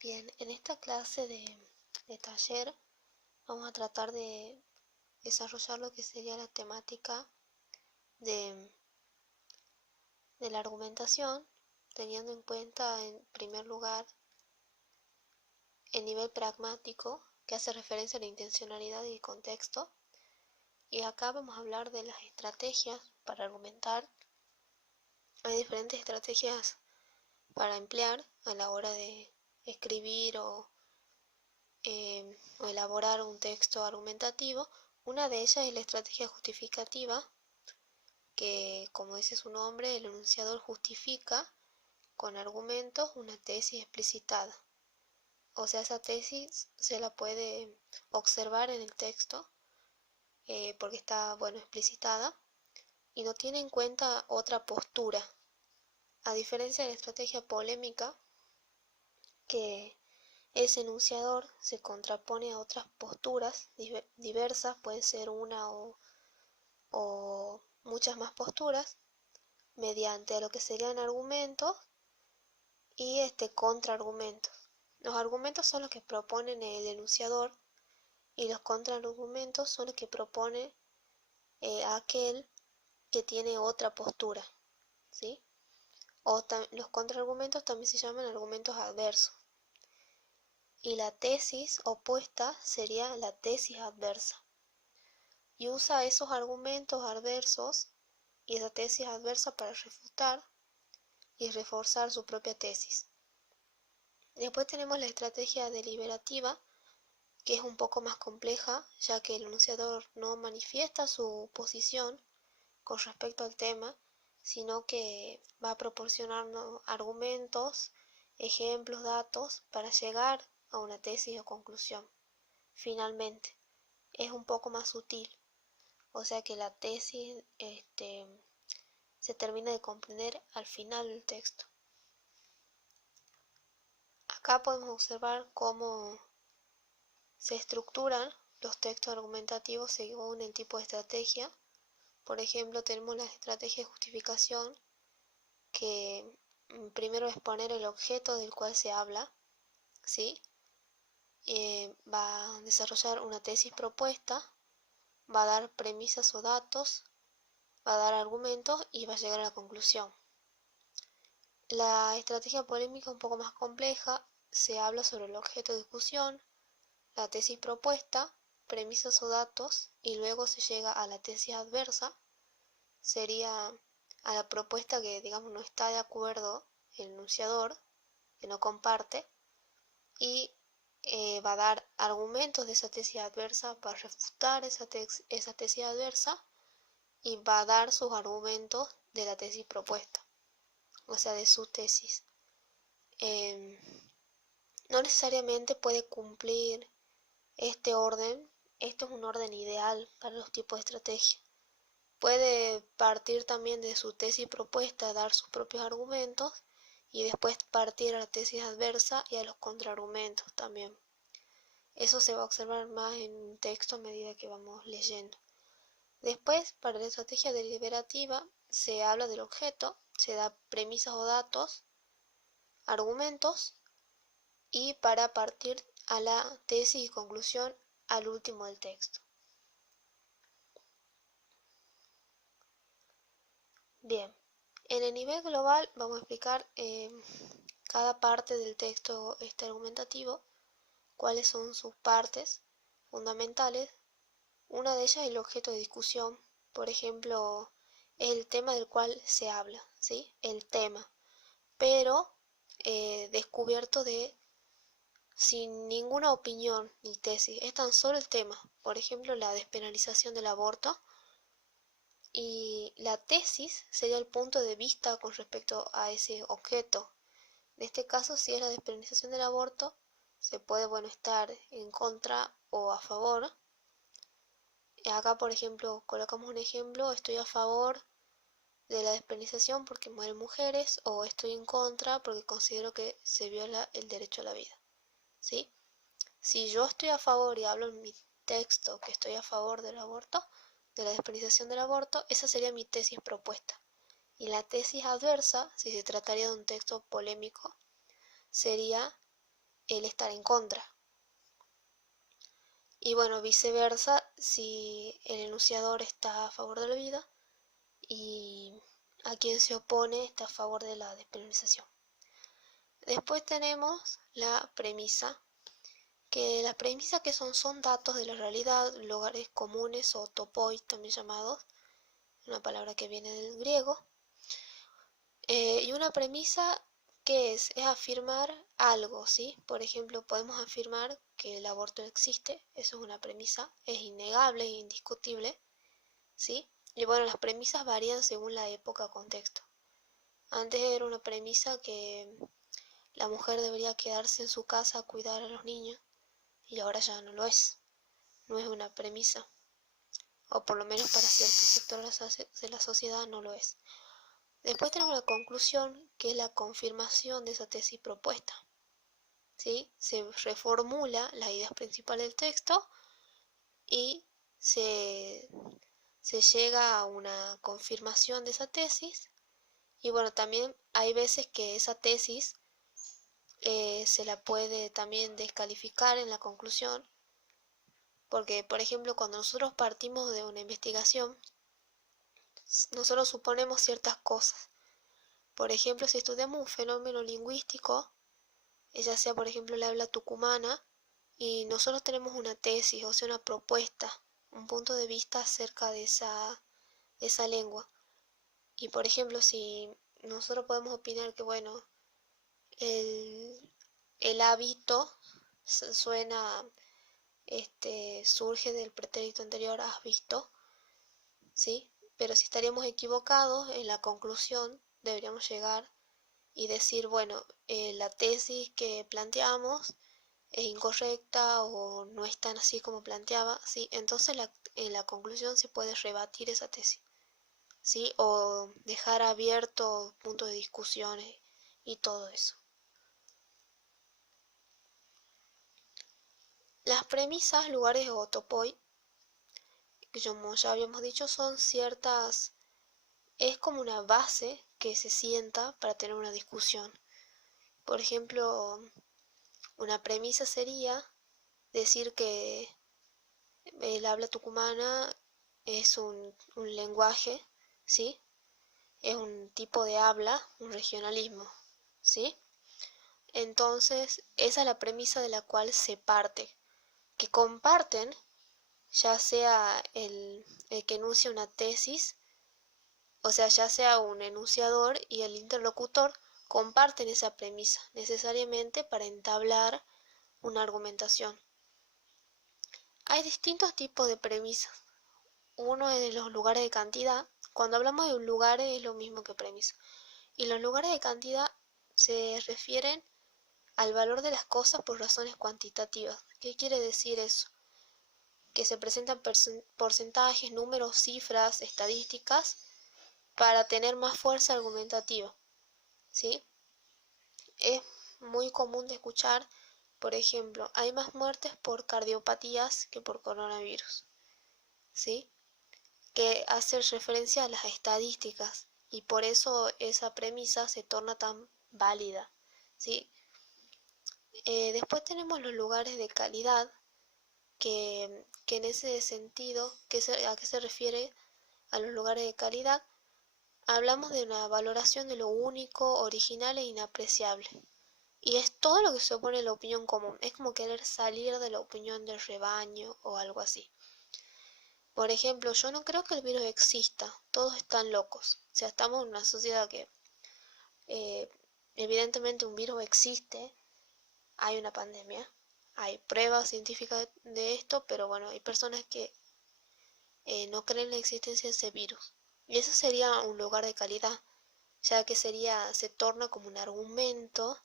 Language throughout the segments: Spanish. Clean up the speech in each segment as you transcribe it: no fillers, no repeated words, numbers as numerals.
Bien, en esta clase de taller vamos a tratar de desarrollar lo que sería la temática de, de la argumentación, teniendo en cuenta en primer lugar el nivel pragmático que hace referencia a la intencionalidad y el contexto. Y acá vamos a hablar de las estrategias para argumentar. Hay diferentes estrategias para emplear a la hora de escribir o elaborar un texto argumentativo. Una de ellas es la estrategia justificativa, que como dice su nombre, el enunciador justifica con argumentos una tesis explicitada. O sea, esa tesis se la puede observar en el texto porque está, explicitada y no tiene en cuenta otra postura. A diferencia de la estrategia polémica, que ese enunciador se contrapone a otras posturas diversas, puede ser una o muchas más posturas, mediante lo que serían argumentos y contraargumentos. Los argumentos son los que proponen el enunciador y los contraargumentos son los que propone aquel que tiene otra postura, ¿sí? Los contraargumentos también se llaman argumentos adversos. Y la tesis opuesta sería la tesis adversa. Y usa esos argumentos adversos y esa tesis adversa para refutar y reforzar su propia tesis. Después tenemos la estrategia deliberativa, que es un poco más compleja, ya que el enunciador no manifiesta su posición con respecto al tema, sino que va a proporcionarnos argumentos, ejemplos, datos para llegar a una tesis o conclusión. Finalmente, es un poco más sutil, o sea que la tesis se termina de comprender al final del texto. Acá podemos observar cómo se estructuran los textos argumentativos según el tipo de estrategia. Por ejemplo, tenemos la estrategia de justificación, que primero es poner el objeto del cual se habla, ¿sí? Va a desarrollar una tesis propuesta, va a dar premisas o datos, va a dar argumentos y va a llegar a la conclusión. La estrategia polémica es un poco más compleja, se habla sobre el objeto de discusión, la tesis propuesta, premisas o datos y luego se llega a la tesis adversa, sería a la propuesta que digamos no está de acuerdo el enunciador, que no comparte, y va a dar argumentos de esa tesis adversa para refutar esa tesis adversa y va a dar sus argumentos de la tesis propuesta, o sea, de su tesis. No necesariamente puede cumplir este orden, este es un orden ideal para los tipos de estrategia. Puede partir también de su tesis propuesta, dar sus propios argumentos y después partir a la tesis adversa y a los contraargumentos también. Eso se va a observar más en texto a medida que vamos leyendo. Después, para la estrategia deliberativa, se habla del objeto, se da premisas o datos, argumentos, y para partir a la tesis y conclusión al último del texto. Bien, en el nivel global vamos a explicar cada parte del texto argumentativo, cuáles son sus partes fundamentales. Una de ellas es el objeto de discusión, por ejemplo, es el tema del cual se habla, ¿sí? El tema, pero descubierto sin ninguna opinión ni tesis, es tan solo el tema, por ejemplo, la despenalización del aborto, y la tesis sería el punto de vista con respecto a ese objeto. En este caso, si es la despenalización del aborto, se puede estar en contra o a favor. Acá, por ejemplo, colocamos un ejemplo: estoy a favor de la despenalización porque mueren mujeres, o estoy en contra porque considero que se viola el derecho a la vida, ¿sí? Si yo estoy a favor y hablo en mi texto que estoy a favor del aborto, de la despenalización del aborto, esa sería mi tesis propuesta. Y la tesis adversa, si se trataría de un texto polémico, sería él estar en contra. Y bueno, viceversa, si el enunciador está a favor de la vida y a quien se opone está a favor de la despenalización. Después tenemos la premisa, que la premisa que son datos de la realidad, lugares comunes o topoi también llamados, una palabra que viene del griego. Y una premisa, ¿qué es? Es afirmar algo, ¿sí? Por ejemplo, podemos afirmar que el aborto existe, eso es una premisa, es innegable e indiscutible, ¿sí? Y bueno, las premisas varían según la época o contexto. Antes era una premisa que la mujer debería quedarse en su casa a cuidar a los niños, y ahora ya no lo es, no es una premisa, o por lo menos para ciertos sectores de la sociedad no lo es. Después tenemos la conclusión, que es la confirmación de esa tesis propuesta, ¿sí? Se reformula las ideas principales del texto y se llega a una confirmación de esa tesis. Y bueno, también hay veces que esa tesis se la puede también descalificar en la conclusión, porque por ejemplo cuando nosotros partimos de una investigación, nosotros suponemos ciertas cosas. Por ejemplo, si estudiamos un fenómeno lingüístico, ya sea por ejemplo el habla tucumana, y nosotros tenemos una tesis, o sea una propuesta, un punto de vista acerca de esa lengua. Y por ejemplo, si nosotros podemos opinar que bueno, el hábito suena, surge del pretérito anterior has visto, ¿sí? Pero si estaríamos equivocados en la conclusión, deberíamos llegar y decir, bueno, la tesis que planteamos es incorrecta o no es tan así como planteaba, ¿sí? Entonces en la conclusión se puede rebatir esa tesis, ¿sí? O dejar abierto puntos de discusiones y todo eso. Las premisas, lugares o topoi, que como ya habíamos dicho, son ciertas, es como una base que se sienta para tener una discusión. Por ejemplo, una premisa sería decir que el habla tucumana es un lenguaje, ¿sí? Es un tipo de habla, un regionalismo, ¿sí? Entonces, esa es la premisa de la cual se parte, que comparten, ya sea el que enuncia una tesis, o sea, ya sea un enunciador y el interlocutor, comparten esa premisa necesariamente para entablar una argumentación. Hay distintos tipos de premisas. Uno es de los lugares de cantidad. Cuando hablamos de lugares es lo mismo que premisa. Y los lugares de cantidad se refieren al valor de las cosas por razones cuantitativas. ¿Qué quiere decir eso? Que se presentan porcentajes, números, cifras, estadísticas para tener más fuerza argumentativa, ¿sí? Es muy común de escuchar, por ejemplo, hay más muertes por cardiopatías que por coronavirus, ¿sí? Que hace referencia a las estadísticas y por eso esa premisa se torna tan válida, ¿sí? Después tenemos los lugares de calidad, que en ese sentido, ¿a qué se refiere a los lugares de calidad? Hablamos de una valoración de lo único, original e inapreciable. Y es todo lo que se opone a la opinión común. Es como querer salir de la opinión del rebaño o algo así. Por ejemplo, yo no creo que el virus exista. Todos están locos. O sea, estamos en una sociedad que eh, evidentemente un virus existe. Hay una pandemia. Hay pruebas científicas de esto, pero bueno, hay personas que no creen en la existencia de ese virus. Y eso sería un lugar de calidad, ya que se torna como un argumento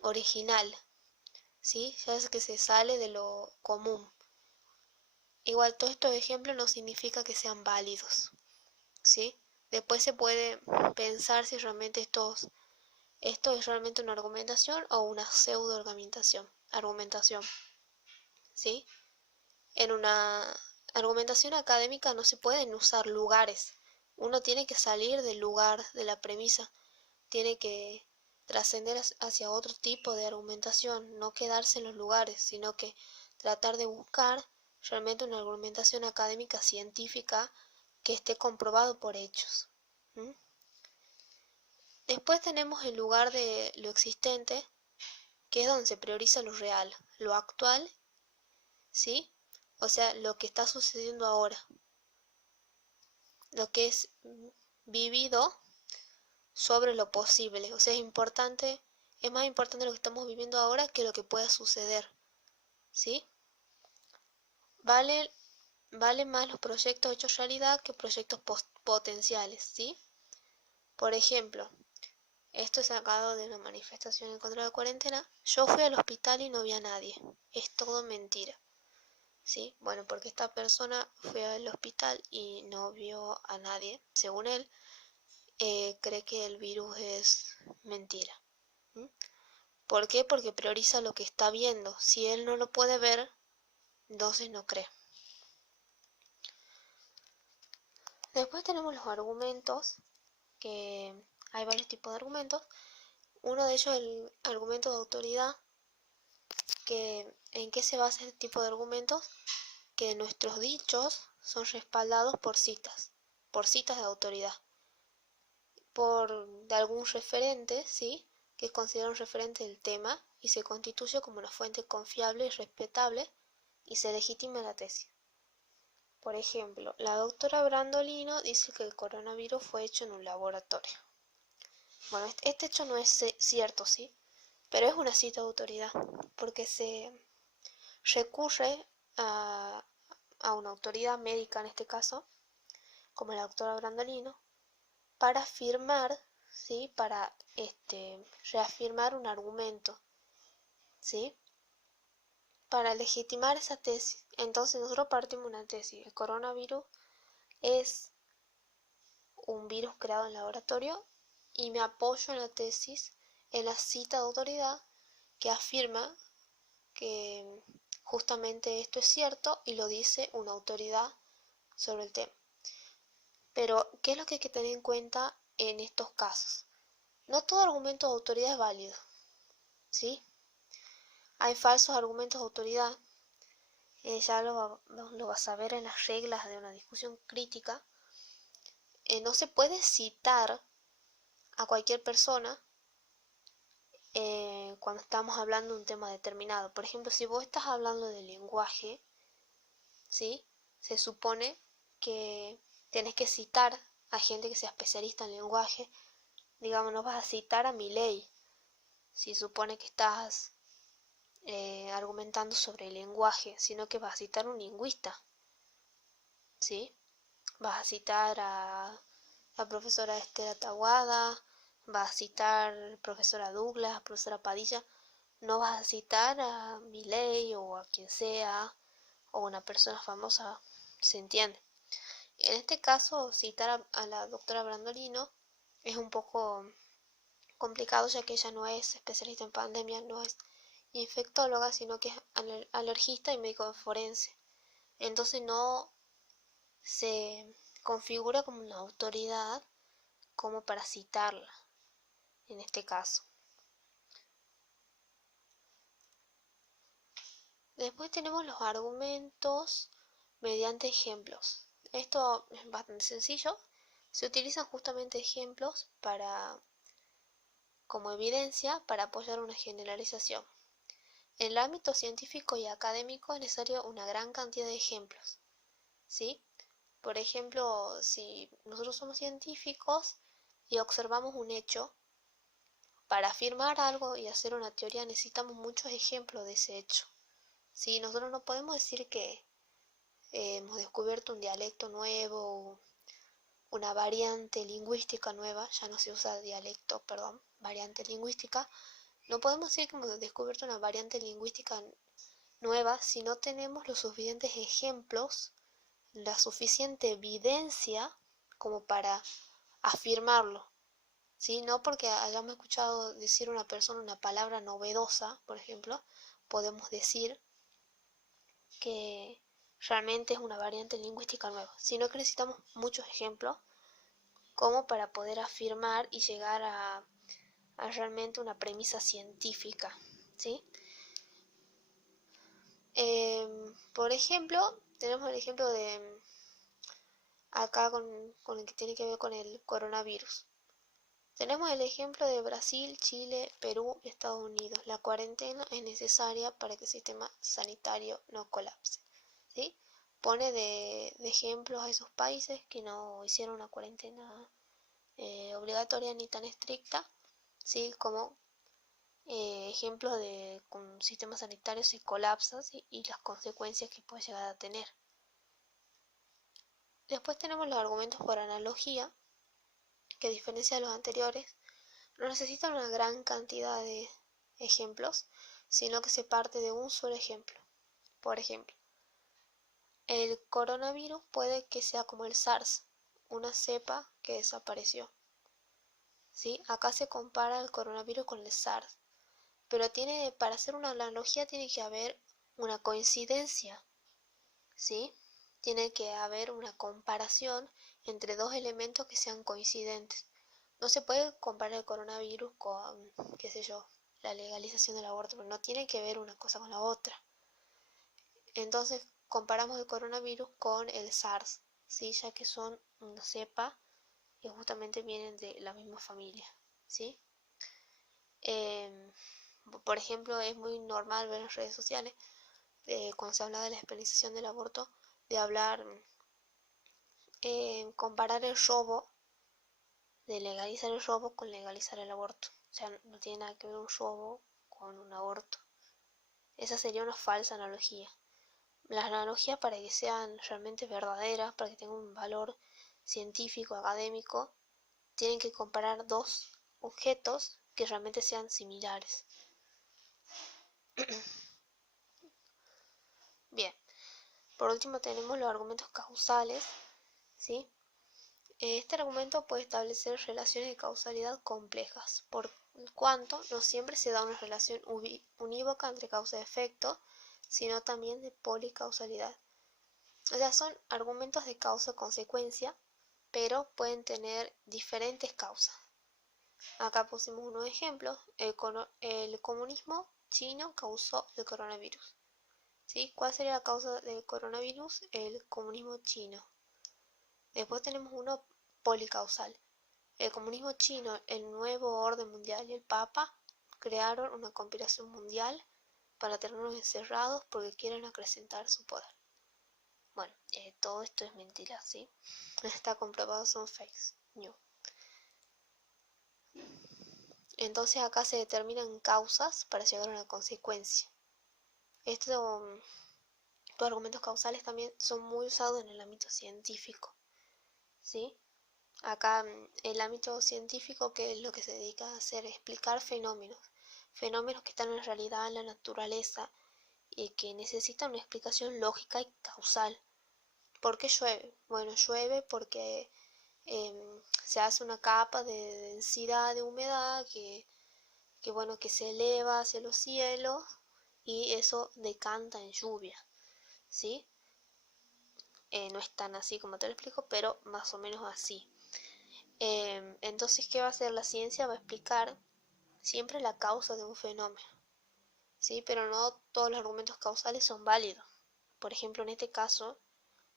original, ¿sí? Ya es que se sale de lo común. Igual todos estos ejemplos no significa que sean válidos, ¿sí? Después se puede pensar si realmente esto es realmente una argumentación o una pseudo argumentación, ¿sí? En una argumentación académica no se pueden usar lugares. Uno tiene que salir del lugar de la premisa, tiene que trascender hacia otro tipo de argumentación, no quedarse en los lugares, sino que tratar de buscar realmente una argumentación académica científica que esté comprobado por hechos. ¿Mm? Después tenemos el lugar de lo existente, que es donde se prioriza lo real, lo actual, ¿sí? O sea, lo que está sucediendo ahora, lo que es vivido sobre lo posible. O sea, es más importante lo que estamos viviendo ahora que lo que pueda suceder, ¿sí? Vale, vale más los proyectos hechos realidad que proyectos potenciales, ¿sí? Por ejemplo, esto es sacado de una manifestación en contra de la cuarentena. Yo fui al hospital y no vi a nadie. Es todo mentira, ¿sí? Bueno, porque esta persona fue al hospital y no vio a nadie, según él, cree que el virus es mentira. ¿Mm? ¿Por qué? Porque prioriza lo que está viendo. Si él no lo puede ver, entonces no cree. Después tenemos los argumentos, que hay varios tipos de argumentos. Uno de ellos es el argumento de autoridad, que ¿en qué se basa este tipo de argumentos? Que nuestros dichos son respaldados por citas de autoridad, de algún referente, ¿sí? Que es considerado un referente del tema y se constituye como una fuente confiable y respetable y se legitima la tesis. Por ejemplo, la doctora Brandolino dice que el coronavirus fue hecho en un laboratorio. Bueno, este hecho no es cierto, ¿sí? Pero es una cita de autoridad, porque se recurre a una autoridad médica en este caso, como la doctora Brandolino, para afirmar, ¿sí? Para reafirmar un argumento, ¿sí? Para legitimar esa tesis. Entonces nosotros partimos una tesis. El coronavirus es un virus creado en laboratorio y me apoyo en la tesis, en la cita de autoridad que afirma que justamente esto es cierto y lo dice una autoridad sobre el tema. Pero, ¿qué es lo que hay que tener en cuenta en estos casos? No todo argumento de autoridad es válido, ¿sí? Hay falsos argumentos de autoridad, ya lo vas a ver en las reglas de una discusión crítica. No se puede citar a cualquier persona cuando estamos hablando de un tema determinado. Por ejemplo, si vos estás hablando de lenguaje, ¿sí? Se supone que tenés que citar a gente que sea especialista en lenguaje. Digamos, no vas a citar a Milei si supone que estás argumentando sobre el lenguaje, sino que vas a citar a un lingüista, ¿sí? Vas a citar a la profesora Estela Taguada, vas a citar a la profesora Douglas, a la profesora Padilla. No vas a citar a Milei o a quien sea, o una persona famosa, ¿se entiende? En este caso, citar a la doctora Brandolino es un poco complicado, ya que ella no es especialista en pandemia, no es infectóloga, sino que es alergista y médico forense. Entonces no se configura como una autoridad como para citarla en este caso. Después tenemos los argumentos mediante ejemplos. Esto es bastante sencillo. Se utilizan justamente ejemplos como evidencia para apoyar una generalización. En el ámbito científico y académico es necesario una gran cantidad de ejemplos, ¿sí? Por ejemplo, si nosotros somos científicos y observamos un hecho, para afirmar algo y hacer una teoría necesitamos muchos ejemplos de ese hecho, ¿sí? Nosotros no podemos decir que hemos descubierto un dialecto nuevo, una variante lingüística nueva, ya no se usa dialecto, perdón, variante lingüística. No podemos decir que hemos descubierto una variante lingüística nueva si no tenemos los suficientes ejemplos, la suficiente evidencia como para afirmarlo, ¿sí? No porque hayamos escuchado decir una persona una palabra novedosa, por ejemplo, podemos decir que realmente es una variante lingüística nueva, sino que necesitamos muchos ejemplos como para poder afirmar y llegar a realmente una premisa científica, ¿sí? Por ejemplo, tenemos el ejemplo de acá con el que tiene que ver con el coronavirus. Tenemos el ejemplo de Brasil, Chile, Perú y Estados Unidos. La cuarentena es necesaria para que el sistema sanitario no colapse, ¿sí? Pone de ejemplos a esos países que no hicieron una cuarentena obligatoria ni tan estricta, ¿sí? Como ejemplos de que un sistema sanitario se colapsa, ¿sí? Y las consecuencias que puede llegar a tener. Después tenemos los argumentos por analogía, que a diferencia de los anteriores, no necesitan una gran cantidad de ejemplos, sino que se parte de un solo ejemplo. Por ejemplo, el coronavirus puede que sea como el SARS, una cepa que desapareció. ¿Sí? Acá se compara el coronavirus con el SARS, pero para hacer una analogía tiene que haber una coincidencia, ¿sí? Tiene que haber una comparación entre dos elementos que sean coincidentes. No se puede comparar el coronavirus con, qué sé yo, la legalización del aborto, pero no tiene que ver una cosa con la otra. Entonces comparamos el coronavirus con el SARS, ¿sí? Ya que son una cepa y justamente vienen de la misma familia, ¿sí? Por ejemplo, es muy normal ver en redes sociales, cuando se habla de la despenalización del aborto, de hablar, comparar el robo, de legalizar el robo con legalizar el aborto. O sea, no tiene nada que ver un robo con un aborto. Esa sería una falsa analogía. Las analogías, para que sean realmente verdaderas, para que tengan un valor científico, académico, tienen que comparar dos objetos que realmente sean similares. Bien, por último tenemos los argumentos causales, ¿sí? Este argumento puede establecer relaciones de causalidad complejas, por cuanto no siempre se da una relación unívoca entre causa y efecto, sino también de policausalidad. O sea, son argumentos de causa-consecuencia, pero pueden tener diferentes causas. Acá pusimos unos ejemplos. El comunismo chino causó el coronavirus, ¿sí? ¿Cuál sería la causa del coronavirus? El comunismo chino. Después tenemos uno policausal. El comunismo chino, el nuevo orden mundial y el Papa crearon una conspiración mundial para tenernos encerrados porque quieren acrecentar su poder. Bueno, todo esto es mentira, ¿sí? Está comprobado, son fakes news. Entonces acá se determinan causas para llegar a una consecuencia. Estos argumentos causales también son muy usados en el ámbito científico, ¿sí? Acá el ámbito científico, que es lo que se dedica a hacer, explicar fenómenos que están en realidad en la naturaleza y que necesitan una explicación lógica y causal. ¿Por qué llueve? Bueno, llueve porque se hace una capa de densidad de humedad que se eleva hacia los cielos y eso decanta en lluvia, ¿sí? No es tan así como te lo explico, pero más o menos así. Entonces, ¿qué va a hacer la ciencia? Va a explicar siempre la causa de un fenómeno, ¿sí? Pero no todos los argumentos causales son válidos. Por ejemplo, en este caso,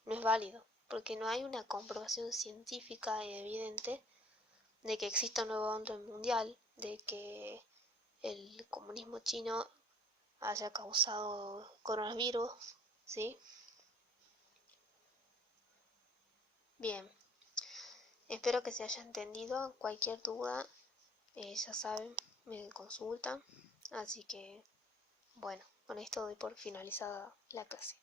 no es válido, porque no hay una comprobación científica y evidente de que exista un nuevo orden mundial, de que el comunismo chino haya causado coronavirus, ¿sí? Bien, espero que se haya entendido. Cualquier duda, ya saben, me consultan. Así que, bueno, con esto doy por finalizada la clase.